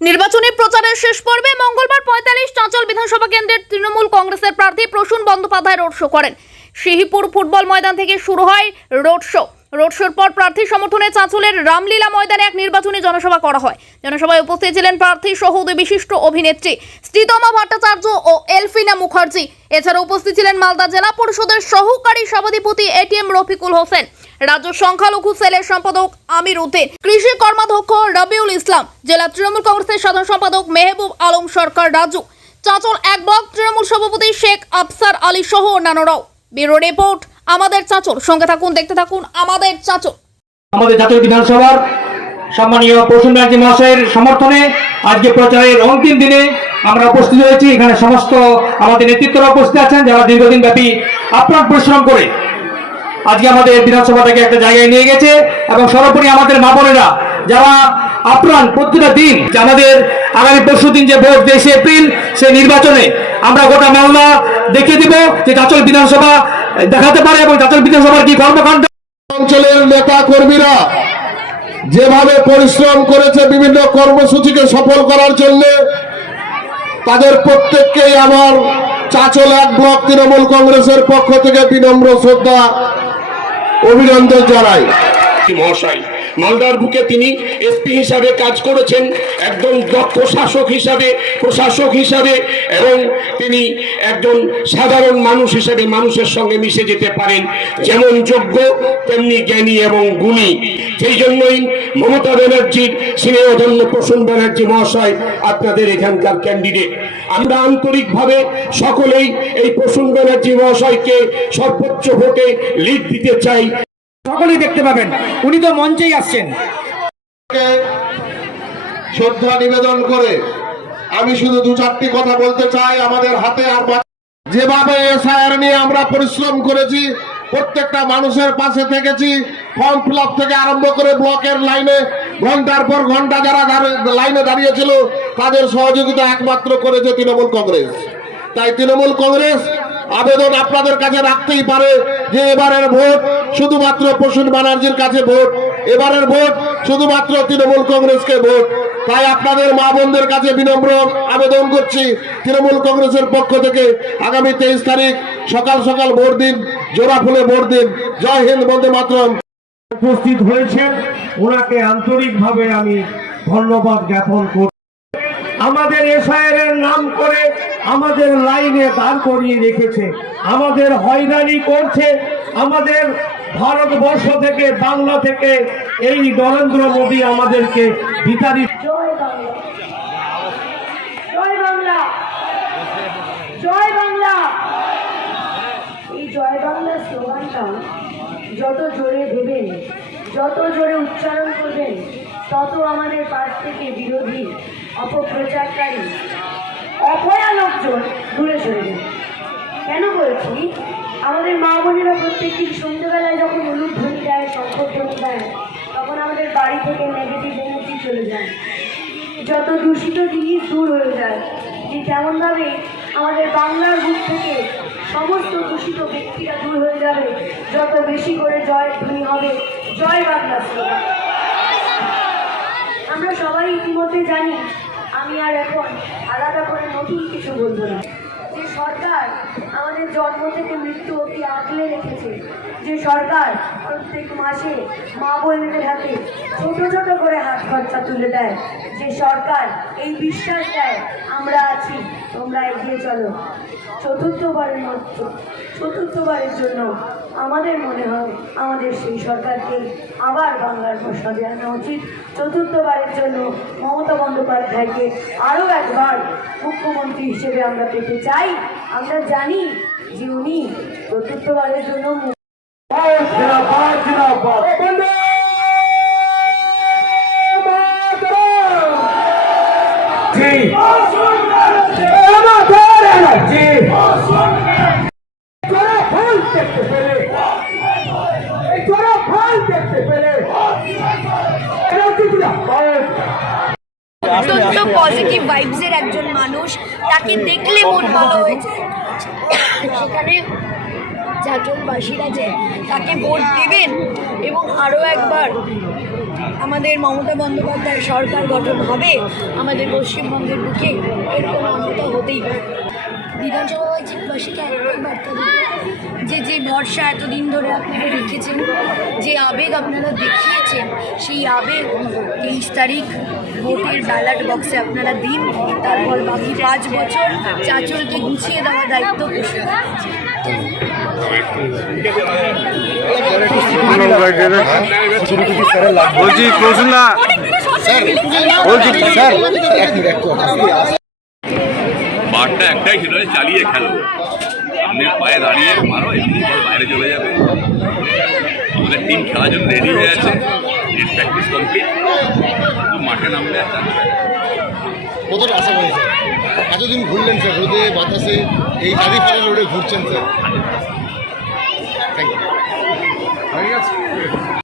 নির্বাচনী প্রচারের শেষ পর্বে মঙ্গলবার ৪৫ চাঁচল বিধানসভা কেন্দ্রের তৃণমূল কংগ্রেসের প্রার্থী প্রসূন বন্দ্যোপাধ্যায় রোড শো করেন। সিহিপুর ফুটবল ময়দান থেকে শুরু হয় রোড শো। রোড শোর পর প্রার্থী সমর্থনে চাঁচলের রামলীলা ময়দানে এক নির্বাচনী জনসভা করা হয়। জনসভায় উপস্থিত ছিলেন প্রার্থী সহ দুই বিশিষ্ট অভিনেত্রী শ্রীতমা ভট্টাচার্য ও এলফিনা মুখার্জি। এছাড়া উপস্থিত ছিলেন মালদা জেলা পরিষদের সহকারী সভাধিপতি এটিএম রফিকুল হোসেন, রাজ্য সংখ্যালঘু সেলের সম্পাদক আমির উদ্দিন, কৃষি কর্মাধ্যক্ষ রবিউল ইসলাম, জেলা তৃণমূল কংগ্রেসের সাধারণ সম্পাদক মেহবুব আলম সরকার রাজু, চাঁচল এক ব্লক তৃণমূল সভাপতি শেখ আফসার আলী সহ অন্যান্যরাও। ব্যুরো রিপোর্ট, আমাদের চাঁচল। সঙ্গে থাকুন, দেখতে থাকুন আমাদের চাঁচল। আমাদের চাঁচল বিধানসভার সম্মানীয় প্রসূন ব্যানার্জি মহাশয়ের সমর্থনে আজকে প্রচারের অন্তিম দিনে আমরা উপস্থিত হয়েছি। এখানে সমস্ত আমাদের নেতৃত্বরা উপস্থিত আছেন, যারা দীর্ঘদিন ব্যাপী আপ্রাণ পরিশ্রম করে আজকে আমাদের বিধানসভাটাকে একটা জায়গায় নিয়ে গেছে, এবং সর্বোপরি আমাদের মা বোনেরা যারা আপ্রাণ প্রতিটা দিন, আমাদের আগামী পরশু দিন যে ভোট ২৩ এপ্রিল সেই নির্বাচনে আমরা গোটা মামলা দেখিয়ে দিব যে চাঁচল বিধানসভা দেখাতে পারে এবং চাঁচল বিধানসভার কি কর্মকাণ্ড। অঞ্চলের নেতা কর্মীরা যেভাবে পরিশ্রম করেছে বিভিন্ন কর্মসূচিকে সফল করার জন্য, তাদের প্রত্যেককেই আমার চাঁচল এক ব্লক তৃণমূল কংগ্রেসের পক্ষ থেকে বিনম্র শ্রদ্ধা অভিনন্দন জানাই। মহাশয় মালদার বুকে তিনি এসপি হিসাবে কাজ করেছেন, একজন দক্ষ শাসক হিসাবে, প্রশাসক হিসাবে, এবং তিনি একজন সাধারণ মানুষ হিসেবে মানুষের সঙ্গে মিশে যেতে পারেন। যেমন যোগ্য তেমনি জ্ঞানী এবং গুণী। সেই জন্যই মমতা ব্যানার্জির স্নেহধন্য প্রসূন ব্যানার্জি মহাশয় আপনাদের এখানকার ক্যান্ডিডেট। আমরা আন্তরিকভাবে সকলেই এই প্রসূন ব্যানার্জি মহাশয়কে সর্বোচ্চ ভোটে লিড দিতে চাই। সকলেই দেখতে পাবেন, উনি তো মঞ্চেই আসছেন। শ্রদ্ধা নিবেদন করে আমি শুধু দু চারটি কথা বলতে চাই। আমাদের হাতে আর যেভাবে এসআইআর নিয়ে আমরা পরিশ্রম করেছি, প্রত্যেকটা মানুষের পাশে থেকেছি, ফর্ম ফিল আপ থেকে আরম্ভ করে ব্লকের লাইনে ঘন্টার পর ঘন্টা যারা লাইনে দাঁড়িয়েছিল তাদের সহযোগিতা একমাত্র করেছে তৃণমূল কংগ্রেস। তাই তৃণমূল কংগ্রেস আবেদন আপনাদের কাছে রাখতেই পারে যে এবারের ভোট শুধুমাত্র প্রসূন ব্যানার্জির কাছে ভোট, এবারের ভোট শুধুমাত্র তৃণমূল কংগ্রেসকে ভোট। তাই আপনাদের মা বোনদের কাছে বিনম্র আবেদন করছি, তৃণমূল কংগ্রেসের পক্ষ থেকে আগামী 23 তারিখ সকাল সকাল ভোট দিন, জোড়া ফুলে ভোট দিন। জয় হিন্দ, বন্দে মাতরম। উপস্থিত হয়েছেন, ওনাকে আন্তরিকভাবে আমি ধন্যবাদ জ্ঞাপন করি। আমাদের এসআইআর এর নাম করে আমাদের লাইনে দাঁড় করিয়ে রেখেছে, আমাদের হয়রানি করছে। আমাদের ভারতবর্ষ থেকে, বাংলা থেকে এই নরেন্দ্র মোদী আমাদেরকে বিতাড়িত। জয় বাংলা, জয় বাংলা, জয় বাংলা। এই জয় বাংলা স্লোগানটা যত জোরে দেবেন, যত জোরে উচ্চারণ করবেন, তত আমাদের পাশ থেকে বিরোধী অপপ্রচারকারী অপয়া লোকজন দূরে সরে যাবে। কেন বলছি? আমাদের মা বোনেরা প্রত্যেকদিন সন্ধ্যেবেলায় যখন উলুধ্বনি দেয়, শঙ্খধ্বনি দেয়, তখন আমাদের বাড়ি থেকে নেগেটিভ এনার্জি চলে যায়, যত দূষিত জিনিস দূর হয়ে যায়। যে তেমনভাবে আমাদের বাংলার বুক থেকে সমস্ত দূষিত ব্যক্তিরা দূর হয়ে যাবে যত বেশি করে জয় ধ্বনি হবে জয় বাংলা স্লোগান। আমরা সবাই ইতিমধ্যে জানি, আমি আর এখন আলাদা করে নতুন কিছু বলবো না। যে সরকার আমাদের জন্ম থেকে মৃত্যু অবধি আগলে রেখেছে, যে সরকার প্রত্যেক মাসে মা বোনদের হাতে ছোট ছোট করে হাত খরচা তুলে দেয়, যে সরকার এই বিশ্বাস দেয় আমরা আছি, তোমরা এগিয়ে চলো। চতুর্থবারের জন্য আমাদের মনে হয় আমাদের সেই সরকারকে আবার বাংলার প্রসাদে আনা উচিত। চতুর্থবারের জন্য মমতা বন্দ্যোপাধ্যায়কে আরও একবার মুখ্যমন্ত্রী হিসেবে আমরা পেতে চাই। আমরা জানি যে উনি চতুর্থবারের জন্য অত্যন্ত পজিটিভ ভাইবসের একজন মানুষ, তাকে দেখলে মন ভালো হয়েছে। সেখানে চাঁচলবাসীরা যে তাকে ভোট দেবেন এবং আরও একবার আমাদের মমতা বন্দ্যোপাধ্যায় সরকার গঠন হবে আমাদের পশ্চিমবঙ্গের বুকে, এর কোনো অন্যতা হতেই পারে। বিধানসভাবাসীকে একটাই বার্তা দেব যে যে ভরসা এতদিন ধরে আপনারা রেখেছেন, যে আবেগ আপনারা দেখিয়েছেন, সেই আবেগ 23 তারিখ ভোটের ব্যালট বক্সে আপনারা দিন। তারপর বাকি 5 বছর চাঁচলকে গুছিয়ে দেওয়ার দায়িত্ব বলছি কৌশলা বলছি স্যার মাঠটা একটাই ছিল, চালিয়ে খেলো, সামনে পায়ে দাঁড়িয়ে মারো, এমনি বল বাইরে চলে যাবে। আমাদের টিম খেলার জন্য রেডি হয়ে আছে, নেট প্র্যাকটিস কমপ্লিট, শুধু মাঠে নামলে একটা কতটা আশা করি স্যার? এতদিন ঘুরলেন স্যার, রোদে বাতাসে, এই দাদিপাড়া রোডে ঘুরছেন স্যার। Thank you.